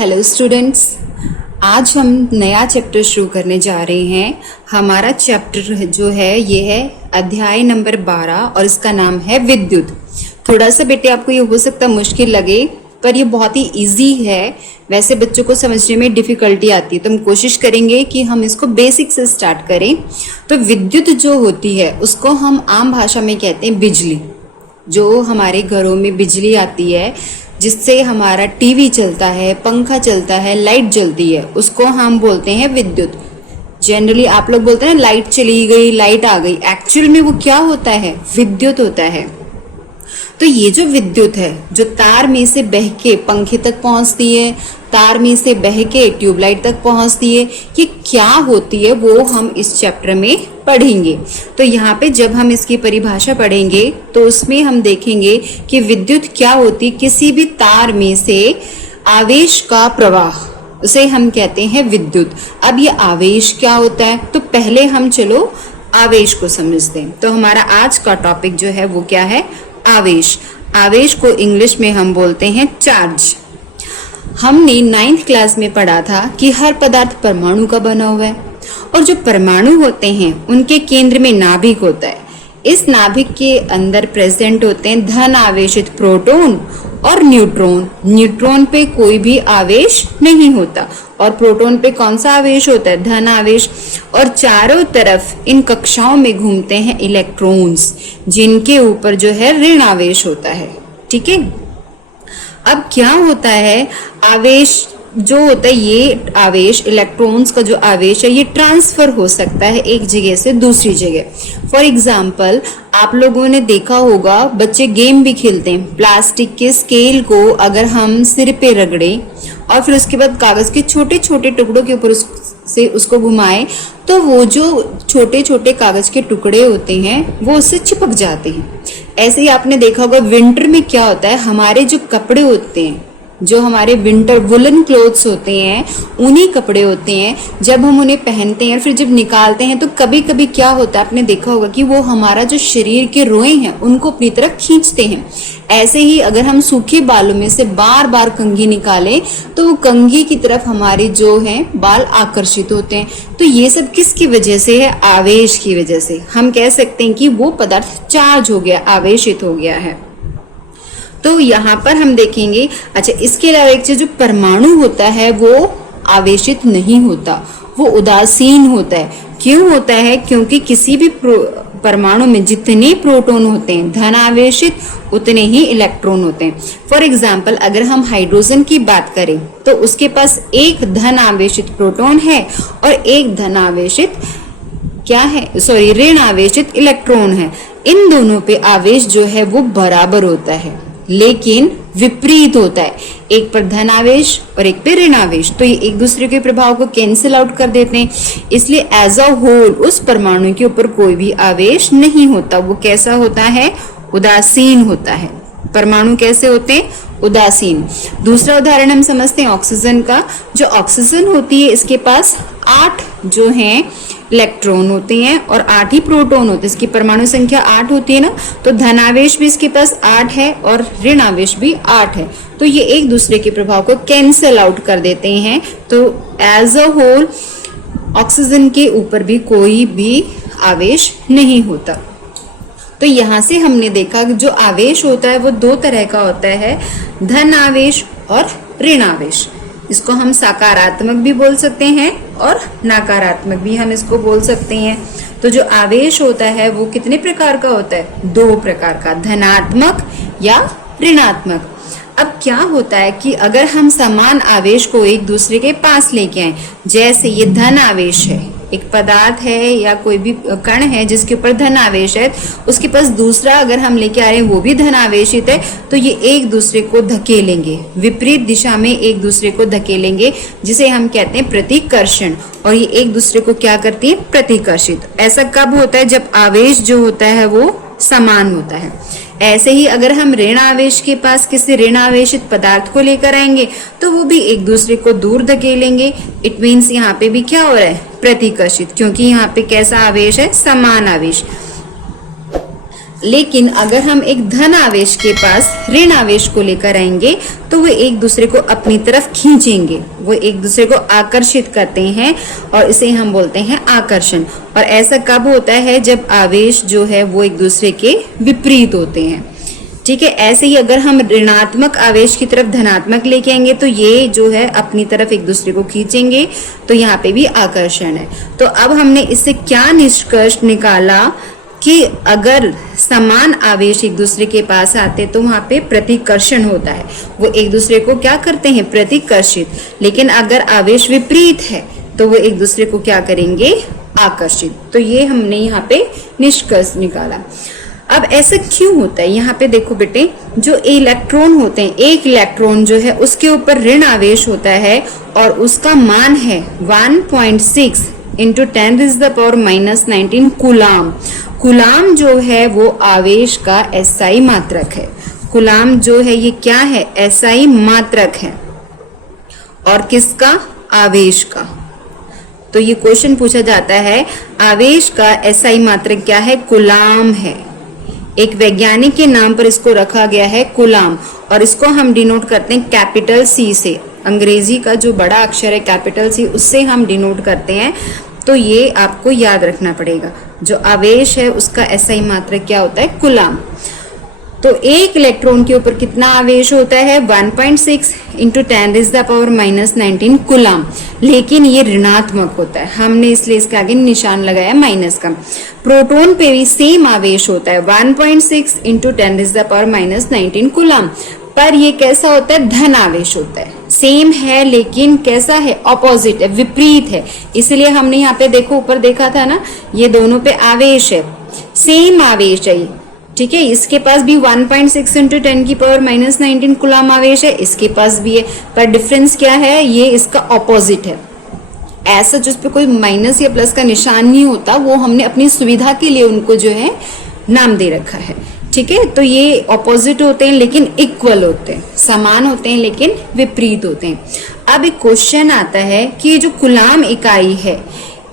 Hello students, आज हम नया चैप्टर शुरू करने जा रहे हैं। हमारा चैप्टर जो है ये है अध्याय नंबर 12 और इसका नाम है विद्युत। थोड़ा सा बेटे आपको ये हो सकता मुश्किल लगे, पर ये बहुत ही इजी है। वैसे बच्चों को समझने में डिफ़िकल्टी आती है, तो हम कोशिश करेंगे कि हम इसको बेसिक से स्टार्ट करें। तो विद्युत जो होती है उसको हम आम भाषा में कहते हैं बिजली। जो हमारे घरों में बिजली आती है, जिससे हमारा टीवी चलता है, पंखा चलता है, लाइट जलती है, उसको हम बोलते हैं विद्युत। जनरली आप लोग बोलते हैं ना लाइट चली गई, लाइट आ गई। एक्चुअल में वो क्या होता है? विद्युत होता है। तो ये जो विद्युत है, जो तार में से बह के पंखे तक पहुंचती है, तार में से बह के ट्यूबलाइट तक पहुंचती है, ये क्या होती है वो हम इस चैप्टर में पढ़ेंगे। तो यहाँ पे जब हम इसकी परिभाषा पढ़ेंगे तो उसमें हम देखेंगे कि विद्युत क्या होती है। किसी भी तार में से आवेश का प्रवाह, उसे हम कहते हैं विद्युत। अब ये आवेश क्या होता है, तो पहले हम चलो आवेश को समझते हैं। तो हमारा आज का टॉपिक जो है वो क्या है? आवेश। आवेश को इंग्लिश में हम बोलते हैं चार्ज। हमने 9th क्लास में पढ़ा था कि हर पदार्थ परमाणु का बना हुआ है, और जो परमाणु होते हैं उनके केंद्र में नाभिक होता है। इस नाभिक के अंदर प्रेजेंट होते हैं धन आवेशित प्रोटॉन और न्यूट्रॉन। न्यूट्रॉन पे कोई भी आवेश नहीं होता, और प्रोटॉन पे कौन सा आवेश होता है? धन आवेश। और चारों तरफ इन कक्षाओं में घूमते हैं इलेक्ट्रॉन्स, जिनके ऊपर जो है ऋण आवेश होता है। ठीक है। अब क्या होता है, आवेश जो होता है, ये आवेश, इलेक्ट्रॉन्स का जो आवेश है, ये ट्रांसफर हो सकता है एक जगह से दूसरी जगह। फॉर एग्जाम्पल, आप लोगों ने देखा होगा बच्चे गेम भी खेलते हैं। प्लास्टिक के स्केल को अगर हम सिर पे रगड़ें और फिर उसके बाद कागज के छोटे छोटे टुकड़ों के ऊपर से उसको घुमाएं, तो वो जो छोटे छोटे कागज के टुकड़े होते हैं वो उससे चिपक जाते हैं। ऐसे ही आपने देखा होगा विंटर में क्या होता है, हमारे जो कपड़े होते हैं, जो हमारे विंटर वुलन क्लोथ्स होते हैं, उन्हीं कपड़े होते हैं, जब हम उन्हें पहनते हैं और फिर जब निकालते हैं तो कभी कभी क्या होता है, आपने देखा होगा कि वो हमारा जो शरीर के रोए हैं उनको अपनी तरफ खींचते हैं। ऐसे ही अगर हम सूखे बालों में से बार बार कंघी निकालें तो वो कंघी की तरफ हमारे जो है बाल आकर्षित होते हैं। तो ये सब किसकी वजह से है? आवेश की वजह से। हम कह सकते हैं कि वो पदार्थ चार्ज हो गया, आवेशित हो गया है। तो यहाँ पर हम देखेंगे, अच्छा इसके अलावा एक चीज, जो परमाणु होता है वो आवेशित नहीं होता, वो उदासीन होता है। क्यों होता है? क्योंकि किसी भी परमाणु में जितने प्रोटॉन होते हैं धन आवेशित, उतने ही इलेक्ट्रॉन होते हैं। फॉर एग्जाम्पल, अगर हम हाइड्रोजन की बात करें तो उसके पास एक धन आवेशित प्रोटॉन है और एक धन आवेशित क्या है, सॉरी ऋण आवेशित इलेक्ट्रॉन है। इन दोनों पे आवेश जो है वो बराबर होता है, लेकिन विपरीत होता है। एक पर धन आवेश और एक पे ऋण आवेश, तो ये एक दूसरे के प्रभाव को कैंसिल आउट कर देते हैं। इसलिए एज अ होल उस परमाणु के ऊपर कोई भी आवेश नहीं होता। वो कैसा होता है? उदासीन होता है। परमाणु कैसे होते हैं? उदासीन। दूसरा उदाहरण हम समझते हैं ऑक्सीजन का। जो ऑक्सीजन होती है, इसके पास 8 जो हैं इलेक्ट्रॉन होते हैं और 8 ही प्रोटॉन होते हैं। इसकी परमाणु संख्या 8 होती है ना, तो धनावेश भी इसके पास 8 है और ऋण आवेश भी 8 है। तो ये एक दूसरे के प्रभाव को कैंसिल आउट कर देते हैं। तो एज अ होल ऑक्सीजन के ऊपर भी कोई भी आवेश नहीं होता। तो यहाँ से हमने देखा कि जो आवेश होता है वो 2 तरह का होता है, धन आवेश और ऋण आवेश। इसको हम सकारात्मक भी बोल सकते हैं और नकारात्मक भी हम इसको बोल सकते हैं। तो जो आवेश होता है वो कितने प्रकार का होता है? 2 प्रकार का, धनात्मक या ऋणात्मक। अब क्या होता है कि अगर हम समान आवेश को एक दूसरे के पास लेके आए, जैसे ये धन आवेश है, एक पदार्थ है या कोई भी कण है जिसके ऊपर धन आवेश है, उसके पास दूसरा अगर हम लेके आ रहे हैं वो भी धन आवेशित है, तो ये एक दूसरे को धकेलेंगे, विपरीत दिशा में एक दूसरे को धकेलेंगे, जिसे हम कहते हैं प्रतिकर्षण। और ये एक दूसरे को क्या करती है? प्रतिकर्षित। ऐसा कब होता है? जब आवेश जो होता है वो समान होता है। ऐसे ही अगर हम ऋण आवेश के पास किसी ऋण आवेशित पदार्थ को लेकर आएंगे तो वो भी एक दूसरे को दूर धकेलेंगे। इट मीन्स यहाँ पे भी क्या हो रहा है? प्रतिकर्षित, क्योंकि यहाँ पे कैसा आवेश है? समान आवेश। लेकिन अगर हम एक धन आवेश के पास ऋण आवेश को लेकर आएंगे तो वो एक दूसरे को अपनी तरफ खींचेंगे, वो एक दूसरे को आकर्षित करते हैं और इसे हम बोलते हैं आकर्षण। और ऐसा कब होता है? जब आवेश जो है वो एक दूसरे के विपरीत होते हैं। ठीक है, ऐसे ही अगर हम ऋणात्मक आवेश की तरफ धनात्मक लेके आएंगे तो ये जो है अपनी तरफ एक दूसरे को खींचेंगे, तो यहाँ पे भी आकर्षण है। तो अब हमने इससे क्या निष्कर्ष निकाला कि अगर समान आवेश एक दूसरे के पास आते तो वहां पे प्रतिकर्षण होता है, वो एक दूसरे को क्या करते हैं? प्रतिकर्षित। लेकिन अगर आवेश विपरीत है तो वो एक दूसरे को क्या करेंगे? आकर्षित। तो ये हमने यहाँ पे निष्कर्ष निकाला। अब ऐसा क्यों होता है? यहाँ पे देखो बेटे, जो इलेक्ट्रॉन होते हैं, एक इलेक्ट्रॉन जो है उसके ऊपर ऋण आवेश होता है और उसका मान है 1.6 इंटू 10⁻⁻19 कूलाम। कूलाम जो है वो आवेश का एसआई मात्रक है। कूलाम जो है ये क्या है? एसआई मात्रक है। और किसका? आवेश का। तो ये क्वेश्चन पूछा जाता है, आवेश का एसआई मात्रक क्या है? कूलाम है। एक वैज्ञानिक के नाम पर इसको रखा गया है कूलाम, और इसको हम डिनोट करते हैं कैपिटल सी से। अंग्रेजी का जो बड़ा अक्षर है कैपिटल सी, उससे हम डिनोट करते हैं। तो ये आपको याद रखना पड़ेगा, जो आवेश है उसका एसआई मात्रक क्या होता है? कूलाम। तो एक इलेक्ट्रॉन के ऊपर कितना आवेश होता है? 1.6 इंटू 10⁻⁻19 कूलाम। लेकिन ये ऋणात्मक होता है, हमने इसलिए इसके आगे निशान लगाया माइनस का। प्रोटॉन पे भी सेम आवेश होता है 1.6 इंटू 10⁻⁻19 कूलाम, पर ये कैसा होता है? धन आवेश होता है। सेम है लेकिन कैसा है? ऑपोजिट है, विपरीत है। इसलिए हमने यहाँ पे देखो ऊपर देखा था ना, ये दोनों पे आवेश है, सेम आवेश है। ठीक है, इसके पास भी 1.6 इंटू 10⁻⁻19 कूलाम आवेश है, इसके पास भी है, पर डिफरेंस क्या है? ये इसका ऑपोजिट है। ऐसा जिस पे कोई माइनस या प्लस का निशान नहीं होता, वो हमने अपनी सुविधा के लिए उनको जो है नाम दे रखा है। ठीक है, तो ये ऑपोजिट होते हैं लेकिन इक्वल होते हैं, समान होते हैं लेकिन विपरीत होते हैं। अब एक क्वेश्चन आता है कि ये जो कूलाम इकाई है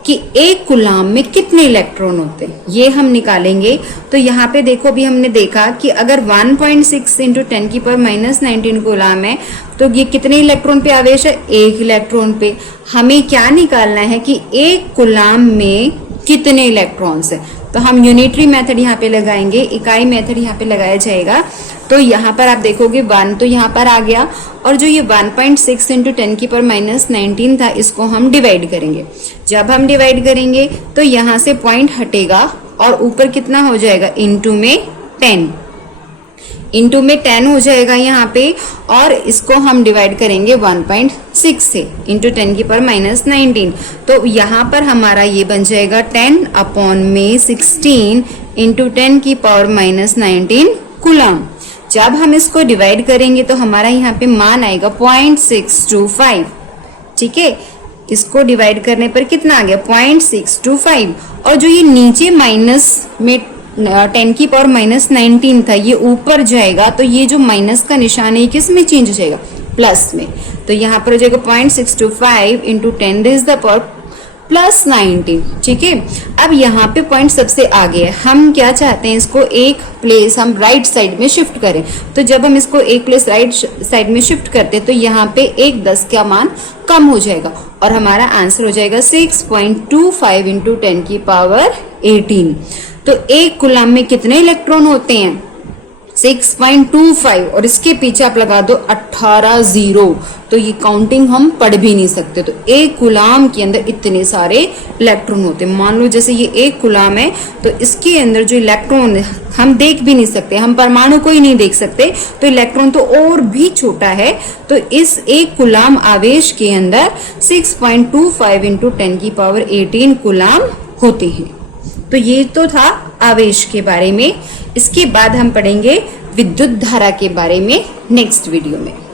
कि एक कूलाम में कितने इलेक्ट्रॉन होते हैं, ये हम निकालेंगे। तो यहाँ पे देखो, भी हमने देखा कि अगर 1.6 इंटू 10⁻⁻19 कूलाम है तो ये कितने इलेक्ट्रॉन पे आवेश है? एक इलेक्ट्रॉन पे। हमें क्या निकालना है कि एक कूलाम में कितने इलेक्ट्रॉन्स है। तो हम यूनिटरी मेथड यहाँ पे लगाएंगे, इकाई मेथड यहाँ पे लगाया जाएगा। तो यहाँ पर आप देखोगे 1 तो यहाँ पर आ गया, और जो ये 1.6 इंटू 10⁻⁻19 था, इसको हम डिवाइड करेंगे। जब हम डिवाइड करेंगे तो यहाँ से पॉइंट हटेगा और ऊपर कितना हो जाएगा? इंटू में 10, इंटू में 10 हो जाएगा यहाँ पे, और इसको हम डिवाइड करेंगे 1.6 से इंटू 10⁻⁻19। तो यहाँ पर हमारा ये बन जाएगा 10/16 इंटू 10⁻⁻19 कूलाम। जब हम इसको डिवाइड करेंगे तो हमारा यहाँ पे मान आएगा 0.625। ठीक है, इसको डिवाइड करने पर कितना आ गया? 0.625। और जो ये नीचे माइनस में 10⁻⁻19 था, ये ऊपर जाएगा, तो ये जो माइनस का निशान है किस में चेंज हो जाएगा? प्लस में। तो यहाँ पर हो जाएगा 0.625 इंटू 10⁻⁻19। ठीक है, अब यहाँ पे पॉइंट सबसे आगे है, हम क्या चाहते हैं? इसको एक प्लेस हम राइट साइड में शिफ्ट करें। तो जब हम इसको एक प्लेस राइट साइड में शिफ्ट करते हैं तो यहाँ पे 1/10 का मान कम हो जाएगा, और हमारा आंसर हो जाएगा 6.25 इंटू 10⁻18। तो एक कूलाम में कितने इलेक्ट्रॉन होते हैं? 6.25, और इसके पीछे आप लगा दो 18 जीरो, तो ये काउंटिंग हम पढ़ भी नहीं सकते। तो एक कूलाम के अंदर इतने सारे इलेक्ट्रॉन होते हैं। मान लो जैसे ये एक कूलाम है, तो इसके अंदर जो इलेक्ट्रॉन है हम देख भी नहीं सकते, हम परमाणु को ही नहीं देख सकते, तो इलेक्ट्रॉन तो और भी छोटा है। तो इस एक कूलाम आवेश के अंदर 6.25 इंटू 10⁻18 कूलाम होते हैं। तो ये तो था आवेश के बारे में। इसके बाद हम पढ़ेंगे विद्युत धारा के बारे में नेक्स्ट वीडियो में।